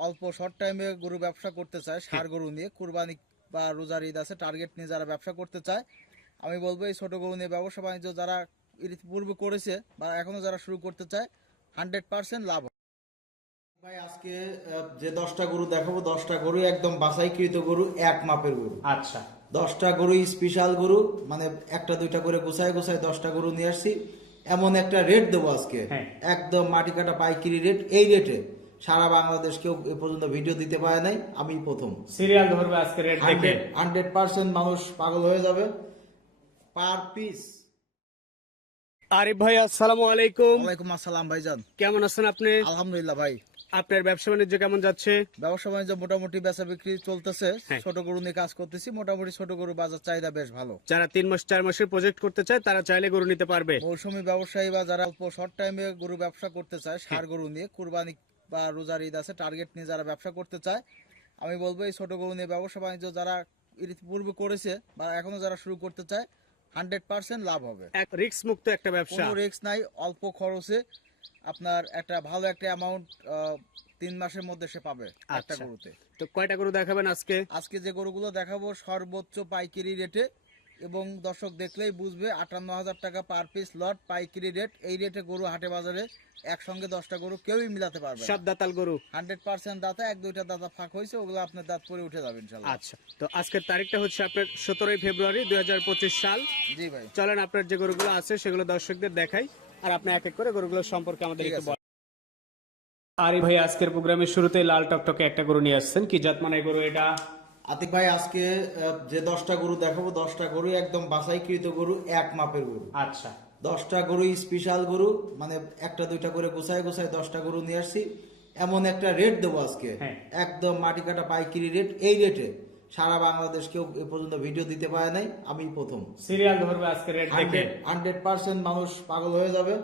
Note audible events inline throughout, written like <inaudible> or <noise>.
অল্প শর্ট টাইমে গরু ব্যবসা করতে চায় সার গরু নিয়ে। কুরবানি বা রোজার ঈদ আছে টার্গেট নিয়ে যারা ব্যবসা করতে চায় আমি বলব এই ছোট গরু নিয়ে ব্যবসা বাণিজ্য যারা এর পূর্বে করেছে বা এখনও যারা শুরু করতে চায় হান্ড্রেড পার্সেন্ট লাভ। ভাই আজকে আহ, যে দশটা গরু দেখাবো দশটা গরু একদম বাছাইকৃত গরু এক মাপের গরু। আচ্ছা। দশটা গরু স্পেশাল গরু মানে একটা দুইটা করে গুছায় গুছায় দশটা গরু নিয়ে আসছি। এমন একটা রেট দেবো আজকে। হ্যাঁ। একদম মাটি কাটা পাইকারি রেট এই রেটে সারা বাংলাদেশ কেউ এ পর্যন্ত ভিডিও দিতে পারে নাই আমি প্রথম। সিরিয়াল ধরবে আজকে রেট দেখে। হান্ড্রেড পার্সেন্ট মানুষ পাগল হয়ে যাবে। Per piece. আরিফ ভাই আসসালামু আলাইকুম। ওয়ালাইকুম আসসালাম ভাইজান। কেমন আছেন আপনি? আলহামদুলিল্লাহ ভাই। আপনার ব্যবসা বাণিজ্য কেমন যাচ্ছে? ব্যবসা বাণিজ্য মোটামুটি বেচা বিক্রি চলতেছে। হ্যাঁ। ছোট গরু নিয়ে কাজ করতেছি মোটামুটি ছোট গরু বাজার চাহিদা বেশ ভালো। যারা তিন মাস চার মাসের প্রজেক্ট করতে চায় তারা চাইলে গরু নিতে পারবে। মৌসুমী ব্যবসায়ী বা যারা অল্প শর্ট টাইমে গরু ব্যবসা করতে চায় সার গরু নিয়ে কুরবানি বা রোজার ঈদ আছে টার্গেট নিয়ে যারা ব্যবসা করতে চায় আমি বলব এই ছোট গরু নিয়ে ব্যবসা বাণিজ্য যারা এর পূর্বে করেছে বা এখনও যারা শুরু করতে চায় হান্ড্রেড পার্সেন্ট লাভ হবে। রিস্ক মুক্ত একটা ব্যবসা। কোনো রিস্ক নাই অল্প খরচে আপনার একটা ভালো একটা অ্যামাউন্ট তিন মাসের মধ্যে সে পাবে একটা আচ্ছা। গরুতে। তো কয়টা গরু দেখাবেন আজকে? আজকে যে গরুগুলো দেখাবো সর্বোচ্চ পাইকারি রেটে এবং দর্শক দেখলেই বুঝবে আটান্ন হাজার টাকা পার পিস লট পাইকারি রেট এই রেটে গরু হাটে বাজারে একসঙ্গে দশটা গরু কেউই মিলাতে পারবে সব দাতাল গরু। হান্ড্রেড পার্সেন্ট দাতা এক দুইটা দাতা ফাঁক হয়েছে ওগুলো আপনার দাঁত পরে উঠে যাবে ইনশাল্লাহ। আচ্ছা তো আজকের তারিখটা হচ্ছে আপনার সতেরোই ফেব্রুয়ারি দুই হাজার পঁচিশ সাল। জি ভাই। চলেন আপনার যে গরুগুলো আছে সেগুলো দর্শকদের দেখাই আর আপনি এক এক করে গরুগুলো সম্পর্কে আমাদের একটু বলেন। আরে ভাই আজকের প্রোগ্রামের শুরুতে লাল টকটকে একটা গরু নিয়ে আসছেন। কি জাত মানে গরু এটা? আতিক ভাই আজকে যে দশটা গরু দেখাবো দশটা গরু একদম বাছাইকৃত গরু এক মাপের গরু। আচ্ছা। দশটা গরু স্পেশাল গরু মানে একটা দুইটা করে গুছায় গুছায় দশটা গরু নিয়ে আসছি। এমন একটা রেট দেবো আজকে। হ্যাঁ। একদম মাটি কাটা পাইকারি রেট এই রেটে সারা বাংলাদেশ কেউ এ পর্যন্ত ভিডিও দিতে পারে নাই আমি প্রথম। সিরিয়াল ধরবে আজকে রেট হান্ড্রেড পার্সেন্ট মানুষ পাগল হয়ে যাবে।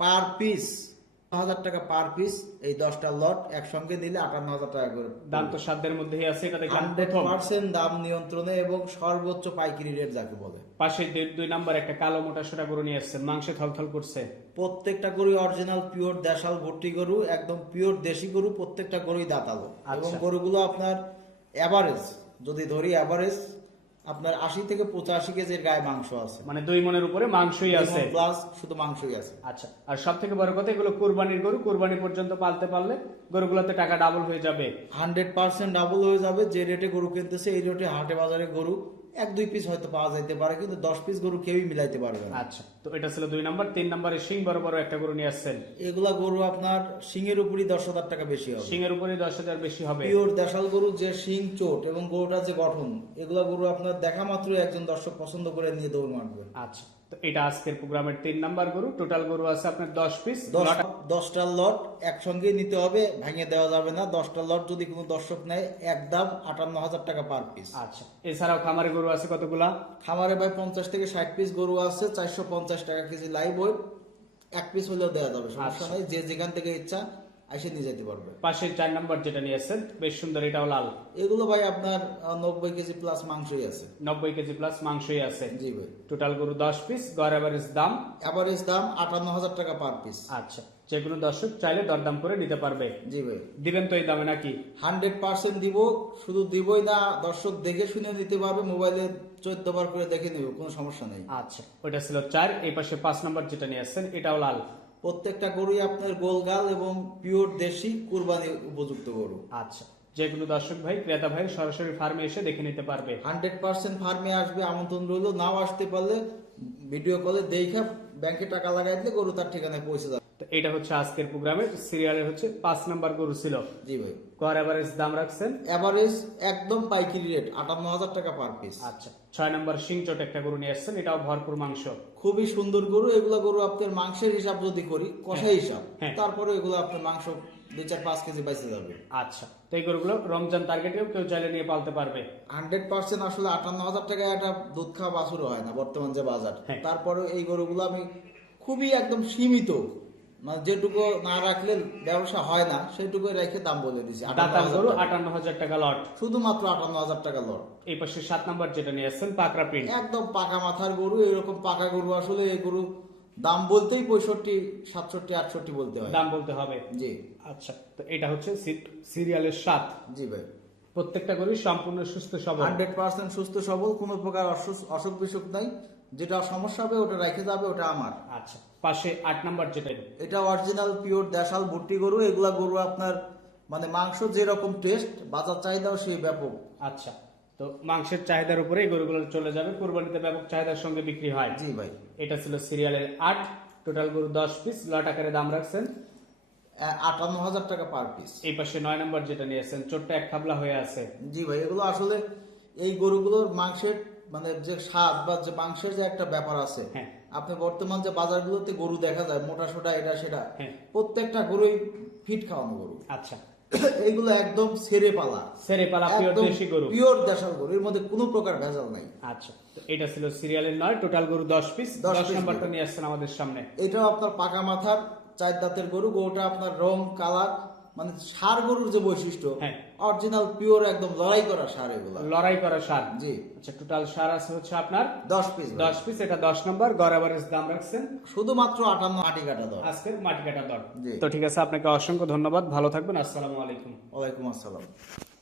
পার পিস হাজার টাকা পার পিস এই দশটা লট একসঙ্গে নিলে আটান্ন হাজার টাকা করে। দাম তো সাধ্যের মধ্যেই আছে এটা দেখলাম হান্ড্রেড পার্সেন্ট দাম নিয়ন্ত্রণে এবং সর্বোচ্চ পাইকারি রেট যাকে বলে। পাশে দুই- নাম্বার একটা কালো মোটা সোটা গরু নিয়ে আসছেন মাংসে থলথল করছে। প্রত্যেকটা গরু অরিজিনাল পিওর দেশাল ভর্তি গরু একদম পিওর দেশি গরু প্রত্যেকটা গরুই দাঁতালো। এবং আচ্ছা। গরুগুলো আপনার এভারেজ যদি ধরি এভারেজ আপনার আশি থেকে পঁচাশি কেজির গায়ে মাংস আছে। মানে দুই মনের উপরে মাংসই আছে। প্লাস শুধু মাংসই আছে। আচ্ছা আর সব থেকে বড় কথা এগুলো কোরবানির গরু কোরবানি পর্যন্ত পালতে পারলে গরুগুলোতে টাকা ডাবল হয়ে যাবে। হান্ড্রেড পার্সেন্ট ডাবল হয়ে যাবে যে রেটে গরু কিনতেছে এই রেটে হাটে বাজারে গরু এক দুই পিস হয়তো পাওয়া যাইতে পারে কিন্তু দশ পিস গরু কেউই মিলাইতে পারবে না। আচ্ছা তো এটা ছিল দুই নাম্বার। তিন নাম্বারে সিং বড় বড় একটা গরু নিয়ে আসছেন। এগুলা গরু আপনার সিংয়ের উপরই দশ হাজার টাকা বেশি হবে। সিং এর উপরে দশ হাজার বেশি হবে। পিওর দেশাল গরু যে শিং চোট এবং গরুটার যে গঠন এগুলা গরু আপনার দেখা মাত্র একজন দর্শক পছন্দ করে নিয়ে দৌড় মারবে। আচ্ছা। তো এটা আজকের প্রোগ্রামের তিন নাম্বার গরু। টোটাল গরু আছে আপনার দশ পিস দশ দশটা লট একসঙ্গে নিতে হবে ভেঙে দেওয়া যাবে না। দশটা লট যদি কোনো দর্শক নেয় একদম আটান্ন হাজার টাকা পার পিস আচ্ছা এছাড়াও খামারে গরু আছে কতগুলা? খামারে ভাই পঞ্চাশ থেকে ষাট পিস গরু আছে চারশো পঞ্চাশ টাকা কেজি লাইভ ওয়েট এক পিস হলেও দেওয়া যাবে সমস্যা আচ্ছা। নাই। যে যেখান থেকে ইচ্ছা এসে নিয়ে যেতে পারবে। পাশের চার নাম্বার যেটা নিয়ে আসছেন বেশ সুন্দর এটাও লাল। এগুলো ভাই আপনার নব্বই কেজি প্লাস মাংসই আছে। নব্বই কেজি প্লাস মাংসই আছে। জি ভাই। টোটাল গরু দশ পিস গড় এভারেজ দাম? অ্যাভারেজ দাম আটান্ন হাজার টাকা পার পিস আচ্ছা যে কোনো দর্শক চাইলে দরদাম করে নিতে পারবে। জি ভাই। দিবেন তো এই দামে নাকি? হান্ড্রেড পার্সেন্ট দিব শুধু দিবই না দর্শক দেখে শুনে নিতে পারবে মোবাইলে চোদ্দ বার করে দেখে নেবে কোনো সমস্যা নেই। আচ্ছা ওইটা ছিল চার এই পাশে পাঁচ নাম্বার যেটা নিয়ে আসছেন এটাও লাল। প্রত্যেকটা গরুই আপনার গোলগাল এবং পিওর দেশি কুরবানি উপযুক্ত গরু। আচ্ছা। যে কোনো দর্শক ভাই ক্রেতা ভাই সরাসরি ফার্মে এসে দেখে নিতে পারবে। হান্ড্রেড পার্সেন্ট ফার্মে আসবে আমন্ত্রণ রইল। নাও আসতে পারলে ভিডিও কলে দেখে ব্যাংকে টাকা লাগাই দিলে গরু তার ঠিকানায় পৌঁছে যাবে। এটা হচ্ছে আজকের প্রোগ্রামের সিরিয়ালের হচ্ছে পাঁচ নাম্বার গরু ছিল। জি ভাই। কর এভারেজ দাম রাখছেন? এভারেজ একদম পাইকারি রেট আটান্ন হাজার টাকা পার পিস আচ্ছা ছয় নাম্বার সিংচট একটা গরু নিয়ে আসছেন এটাও ভরপুর মাংস। খুবই সুন্দর গরু এগুলো গরু আপনার মাংসের হিসাব যদি করি কষাই হিসাব হ্যাঁ। তারপরে এগুলো আপনার মাংস দুই চার পাঁচ কেজি বেঁচে যাবে। আচ্ছা তো এই গরুগুলো রমজান টার্গেটেও কেউ চাইলে নিয়ে পালতে পারবে। হান্ড্রেড পার্সেন্ট আসলে আটান্ন হাজার টাকা একটা দুধ খাওয়া বাছুরও হয় না বর্তমান যে বাজার। হ্যাঁ। তারপরে এই গরুগুলো আমি খুবই একদম সীমিত মানে যেটুকু না রাখলে ব্যবসা হয় না সেটুকু রেখে দাম বলে দিছি গরু আটান্ন হাজার টাকা। লট। শুধুমাত্র আটান্ন হাজার টাকা লট। এই পাশে সাত নাম্বার যেটা নিয়ে আসছেন পাকড়া প্রিন্ট একদম পাকা মাথার গরু এরকম পাকা গরু আসলে এই গরু দাম বলতেই পঁয়ষট্টি সাতষট্টি আটষট্টি বলতে হয়। দাম বলতে হবে। জি। আচ্ছা তো এটা হচ্ছে সিরিয়ালের সাত জি ভাই। প্রত্যেকটা গরুই সম্পূর্ণ সুস্থ সবল। হান্ড্রেড পার্সেন্ট সুস্থ সবল কোনো প্রকার অসুখ বিসুখ নাই। যেটা সমস্যা হবে ওটা রেখে যাবে ওটা আমার। আচ্ছা পাশে আট নাম্বার যেটা এটা। অরিজিনাল পিওর দেশাল ভুট্টি গরু এগুলা গরু আপনার মানে মাংস যেরকম টেস্ট বাজার চাহিদাও সেই ব্যাপক। আচ্ছা তো মাংসের চাহিদার উপরে এই গরুগুলো চলে যাবে। কোরবানিতে ব্যাপক চাহিদার সঙ্গে বিক্রি হয়। জি ভাই। এটা ছিল সিরিয়ালের আট। টোটাল গরু দশ পিস লট আকারে দাম রাখছেন। আটান্ন হাজার টাকা পার পিস এই পাশে নয় নম্বর যেটা নিয়েছেন ছোট্ট এক খাবলা হয়ে আছে। জি ভাই এগুলো আসলে এই গরুগুলোর মাংসের মানে যে স্বাদ বা যে মাংসের যে একটা ব্যাপার আছে হ্যাঁ। আপনি বর্তমান যে বাজারগুলোতে গরু দেখা যায় মোটা সোটা এটা সেটা হ্যাঁ। প্রত্যেকটা গরুই ফিট খাওয়ানো গরু। আচ্ছা। <coughs> এইগুলো একদম সেরে পালা সেরে পালা পিওর দেশি গরু। পিওর দেশাল গরু এর মধ্যে কোনো প্রকার ভেজাল নাই। আচ্ছা তো এটা ছিল সিরিয়ালের নয় টোটাল গরু দশ পিস দশ দশ piece নাম্বারটা নিয়ে আসছেন আমাদের সামনে। এটাও আপনার পাকা মাথার চার দাঁতের গরু গরুটা আপনার রং কালার মানে সার গরুর যে বৈশিষ্ট্য হ্যাঁ। অরিজিনাল পিওর একদম লড়াই করা সার এগুলো। লড়াই করা সার। জি। আচ্ছা টোটাল সার আছে হচ্ছে আপনার দশ পিস দশ পিস এটা দশ নম্বর গড় average দাম রাখছেন শুধুমাত্র আটান্ন মাটি কাটা দর। আজকের মাটি কাটা দর। জি। তো ঠিক আছে আপনাকে অসংখ্য ধন্যবাদ ভালো থাকবেন আসসালামু আলাইকুম। ওয়ালাইকুম আসসালাম।